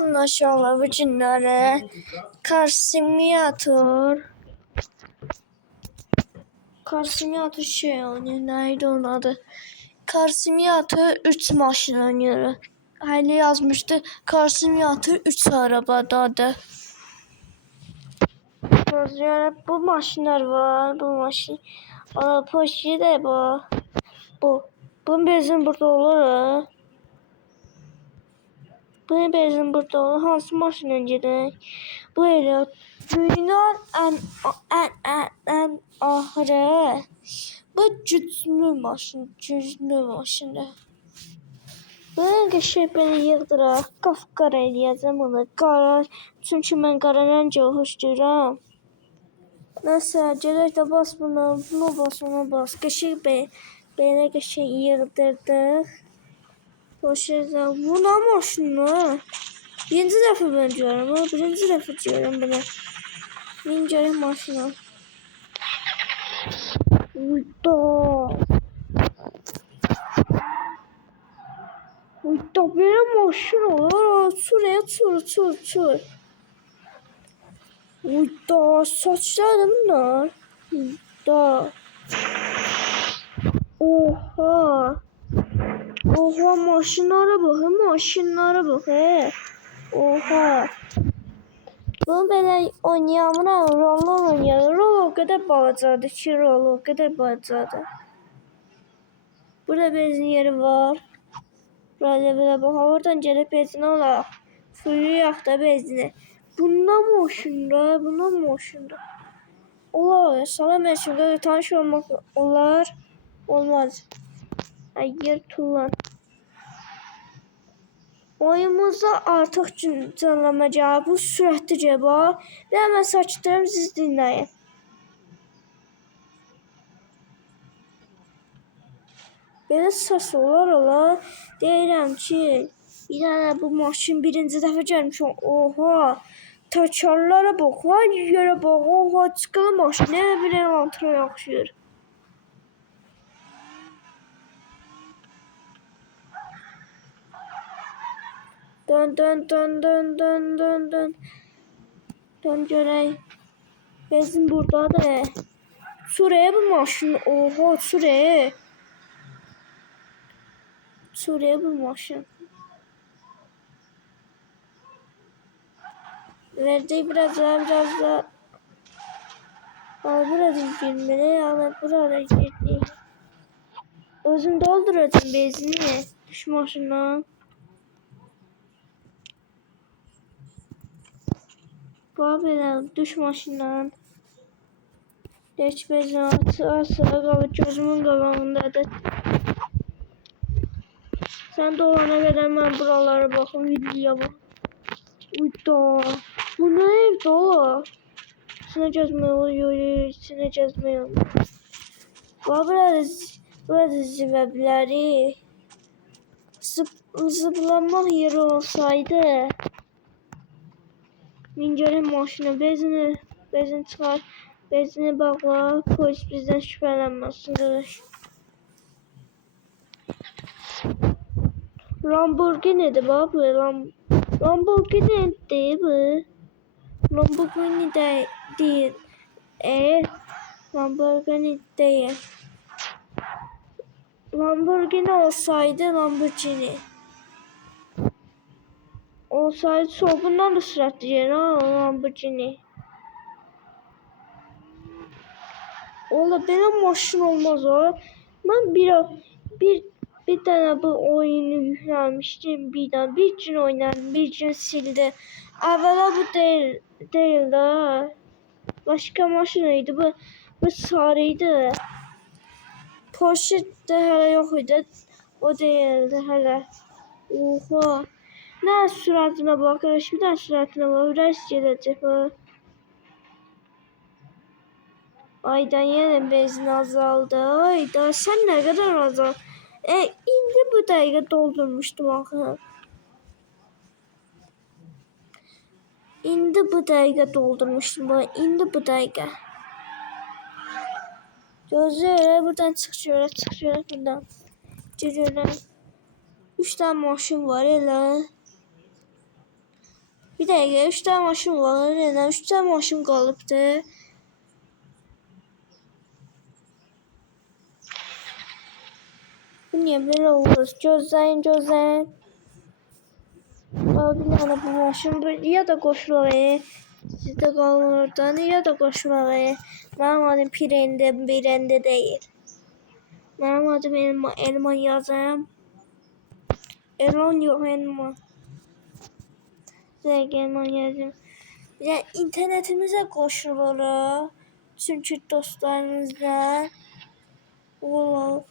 Maşallah bu günlere Kar Simulator şey oynuyor. Neydi onun adı? Kar Simulator 3 maşın oynuyor. Hani yazmıştı Kar Simulator 3 arabadadır. Yani bu maşınlar var. Bu maşın. Poşi de bu. Bunun benzin burada olur. Bunun benzin burada olur. Hansı maşın önceden? Bu elə dünyanın ən ahırı. Bu güclü maşındır. Bunu qəşəng belə yığdıraq, qapqara eləyəcəm onu. Qara, çünki mən qara rəngə xoşlayıram. Nəsə, gələk də bas bunu bas. Qəşəng belə qəşəng yığdırdıq. Boşayacaq. Bu nə maşını? Birinci dəfə ben görürüm. Birinci dəfə görürüm bunu. Min görək maşını. Uyda belə maşın olur. Çur. Uyda saçlar da bunlar. Uyda. Oha maşınlara bak. Oha. Bunu belə oynayamıram. Roller oynayalım. Roller o kadar balacadır ki Burada benzin yeri var. Böyle bak. Oradan gelip benzin alaq. Fırlayaq da benzini. Bundan maşında. Olar. Salam əleykum. Tanış olmaq olar. Olmaz. Hayır tulan. Oyunumuzda artıq canlamacağı bu sürətli cəba və mən sakitlərim siz dinləyin. Belə səs olar. Deyirəm ki, bir dənə bu maşın birinci dəfə gəlmişəm. Oha, təkarlara bax, yerə bax, oha, çıxılı maşın, nə bir elantıra yaxşıyır. Dön görək. Benzin buradadır. Suriye bu maşın. Oha Suriye bu maşın. Verdik biraz da. Burada girmeli ama burada girdik. Özüm dolduracağım benzini. Düş maşından. Böyle düş maşından. Geç benzin atsa kalır gözümün qabağındadır. Sen de olana kadar ben buralara bakın videoya bak. Uyda. Bu ne evde o? İçine gezmeyi. Burada zibebleri. Zıplamak yeri olsaydı. Mincerin maşını benzin çıkar. Benzini bağla. Polis bizden şüphelenmesin. Lamborghini'di baba. Lamborghini değil bu. Lamborghini de değil. Lamborghini değil. Lamborghini olsaydı Lamborghini. Olsaydı bundan da süratli yer Lamborghini. Ola benim maşın olmaz o. Ben bir tane bu oyunu yüklenmiştim birden. Bir gün oynadım, bir gün sildi. Evvela bu değil de. Başka maşınıydı bu sarıydı. Porsche de hala yok idi. O değildi hala. Oha. Ne süratine bak arkadaş, bir daha süratine bak. Biraz gelecek o. Aydan yine benzin azaldı. Ayda sen ne kadar azaldı? İndi bu dakika doldurmuştum akı. İndi bu dakika. Gözleri buradan çıkıyor buradan. Giriyorum. 3 tane maşın var hele. Bir dəqiqə, 3 tane maşın var. Rena, 3 tane maşın qalıbdı. Bu niyə belə olur? Gözləyin, gözləyin. Bir dənə bu maşın ya da qoşulur. Sizdə qalın oradan ya da qoşulur. Mənim adım Pirende deyil. Mənim adım Elman yazım. Elon yox, Elman. Elman yazım. Yəni internetimizə qoşulur. Çünki dostlarınızla. Wow.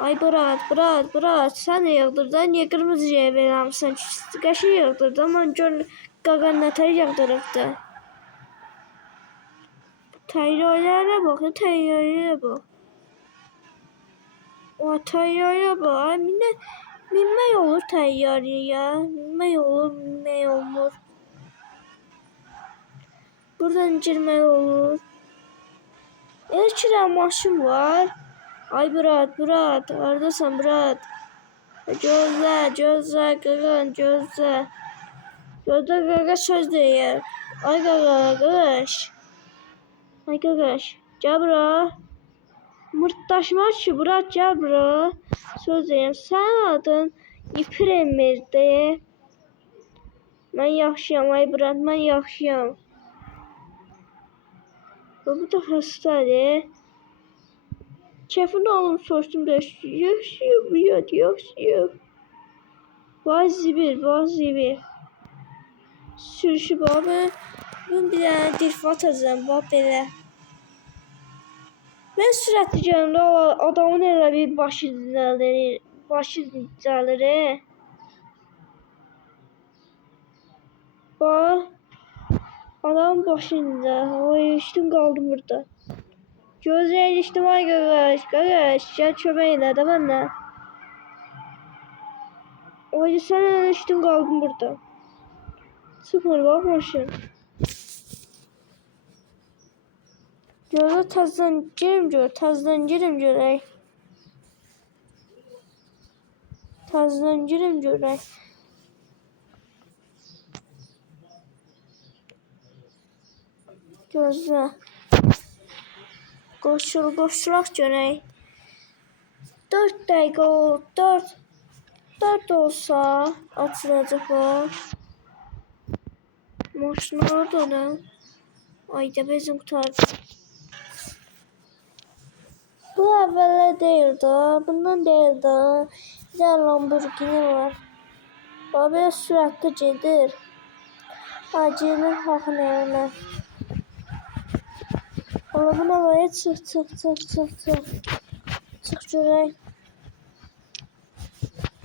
Ay Bırat, sen de yağdırdan niye kırmızıya vermişsin? Qəşi yağdırdan, mən gör qaqan nətər yağdırıbdı. Təyyarəyə bax, təyyarəyə bax. O təyyarəyə bax, minmək olur təyyarəyə, minmək olmur. Buradan girmək olur. İki tane maşın var. Ay Bırat, oradasın Bırat. Gözlə, qaqan, gözlə. Gözlə qaqa söz deyir. Ay qaqaş. Ay qaqaş, gəl bura. Mırtdaşmaz ki, Bırat, gəl bura. Söz deyim, sənin adın İpir Emir'di. Mən yaxşıyam, ay Bırat, mən yaxşıyam. Bu da xəstədir. Keyfini alım soruştum da yaşıyor. Vay zibir. Sürüşü babı. Ben bir tane dirf atacağım bak belə. Ben sürətli gəlimdə adamın elə bir başı düzəlir. Bak. Adamın başı düzəlir. Oy, üstün qaldım burada. Gözlə ilişdim ay qaqaş, gəl kömək elə də mənə. Oy, sən ilişdin qaldın burada. Çıxmır bax maşın. Gözlə təzdən girim görək. Gözlə. Qoşulaq görək. 4 dəqiqə oldu. 4 olsa açılacaq o. Maşın orada. Ayda bezim qutardı. Bu əvvəllər deyildi. Bundan deyildi. Bir də Lamborghini var. Belə sürətli gedir. Acilin haxnəyinə. Ola buna var. Çıx görək.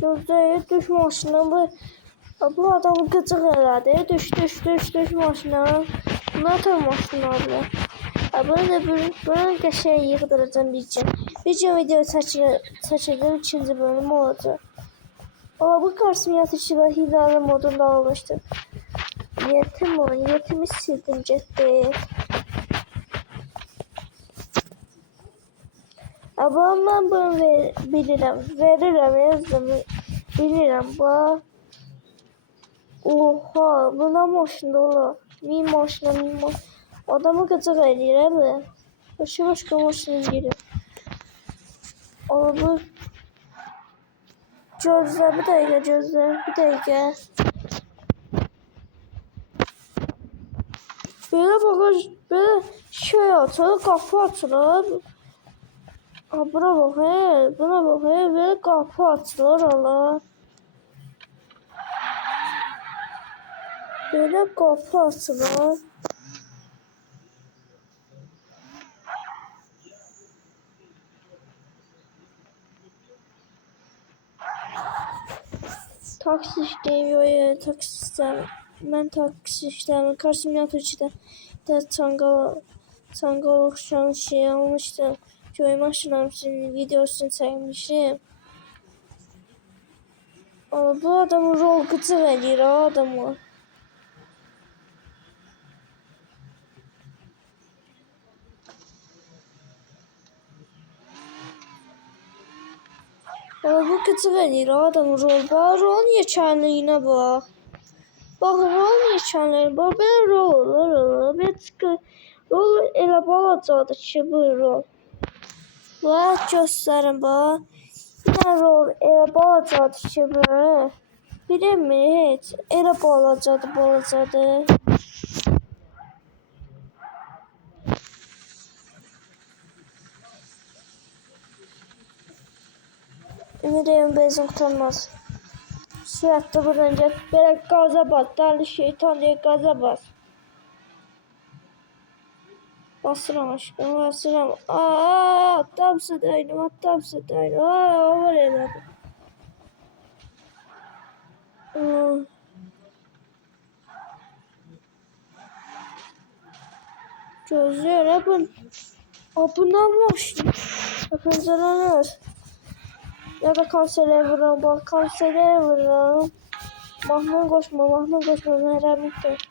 Gözləyir, düş maşına. Bu adamı qıcıq elədi. Düş maşına. Bunlar tər maşını aldı. Bunu qəşəng yığdıracağım bir gün video çəkəcəm, ikinci bölüm olacaq. Bu karşım yatışıyla hilalı modunda almışdır. Yetimi sildim getdi. Mən bunu verirəm, yazdım. Bilirəm, bax. Oha, bu nə maşında ola? Min maşına. Adamı qıcıq eləyir, əbə. Başqa maşına girir. Bu... Gözlə, bir dəqiqə. Belə baxır, belə şey açılır, qapı açılır. Buna bax, belə qapı açılır, Allah. Belə qapı açılır. Taksi işləyim, taksi işləyim. Mən taksi işləyim. Karşım yatırıcıda çanqal oxşan şey almışdım. Köy maşınlarımın videosunu çəkmişim. Bu adamı rol qıcıq eləyir, adamı. Bu qıcıq eləyir, adamı rol. Rol niyə kərliyinə bax. Bax, rol neçənləri, bax, belə rol olur, belə çıxır. Rol elə balacadır ki, bu rol. Bax, göstərin, bax. Nə rol elə balacadır ki, bu. Bilirmi heç? Elə balacadır, balacadır. Ümidiyim bezim qurtarmaz. Sürətli buradan gəl. Belə qaza bas. Dəli şeytan deyə qaza bas. Basıram aşkım, basıram. Atlamsa daydım, atlamsa daydım. Olur elədi. Gözlüyor bu. Bu ne maşın? Pəncərələr. Ya da kanserə vuram, bak kanserə vuram. Mahnı koşma, merhamettir.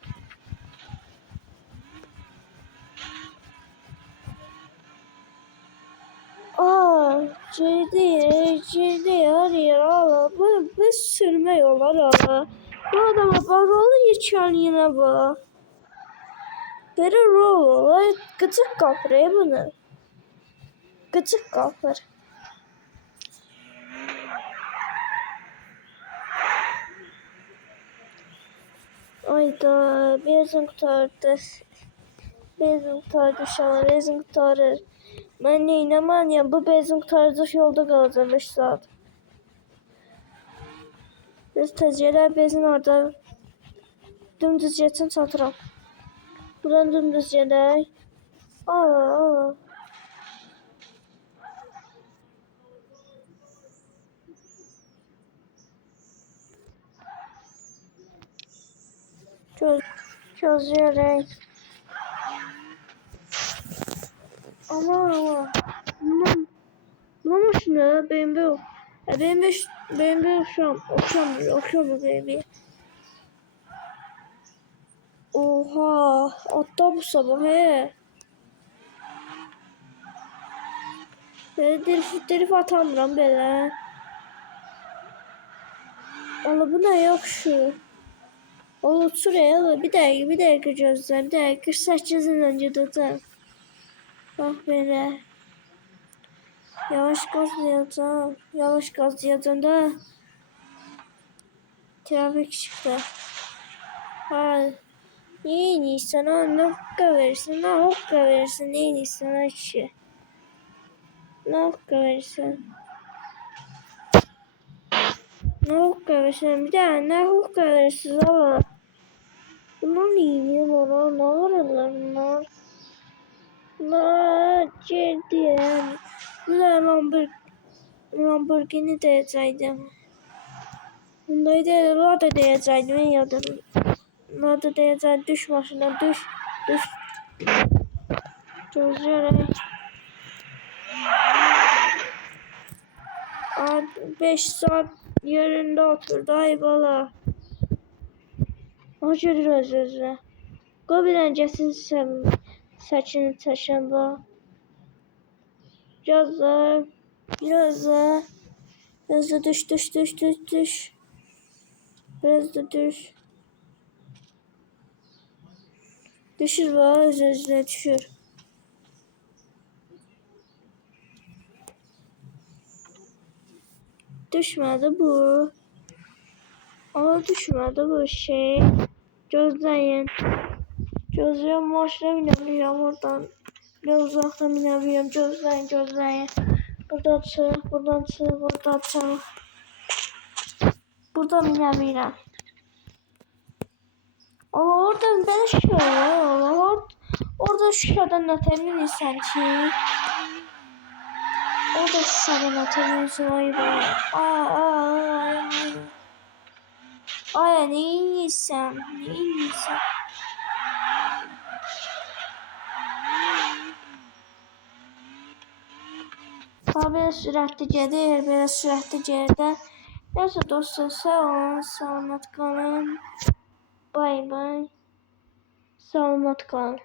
Ciddi her yer ala. Bu sürme yollar ala. Bu adama bak, rolun yeçenliğine bak. Böyle rol ola, gıcık kapır bunu. Gıcık kapır. Ayda, bezim kurtardı. Bezim kurtardı şalan, bezim kurtarır. Ben neyləməliyəm? Bu bezim kurtaracaq yolda qalacaq 5 saat. Biz təcrübələr bezin orada dümdüz geçin çatıram. Buradan dümdüz gedək. Gözləyərək. Ama. Ne maşını? BMW okşam BMW. Oha, atla bu sabah he. Derif atamıram belə. Allah, bu ne yok şu. Olur şuraya, bir dakika gözler, bir dakika 48 ilə gedəcəm. Bak belə. Yavaş gazlayacağım da. Trafik çıktı. Neyse, ne hukka verirsin, neyse, ne işi. Ne hukka verirsin. Bir daha ne hukka verirsin Allah. Bunlar neyini var, ne var bunlar? Bunlar ciddi yani. Bunlar Lamborghini diyecektim. Bunları da Lada diyecektim, en yadım. Lada diyecektim, düş maşından, düş. Gözleyerek. 5 saat yerinde oturdu, ay bala. O görür öz-özünə. Qoy bir öncəsin saçını taşın bu. Biraz da düş. Biraz da düş. Düşür bu, öz-özünə düşür. Düşmedi bu. Ama düşmedi bu şey. Gözleyin. Gözleyin, maşına binebiliyorum oradan. Biraz uzaktan binebiliyorum. Gözleyin. Buradan çık. Buradan binebiliyorum. Ama oradan ben orada şuradan atabilirsen ki. Orada şuradan atabilirsin. Ay, ne yiyorsun? Böyle süratli gelir, böyle süratli gelir. Neyse dostlar, sağ olun, selamat kalın. Bay bay. Selamat kalın.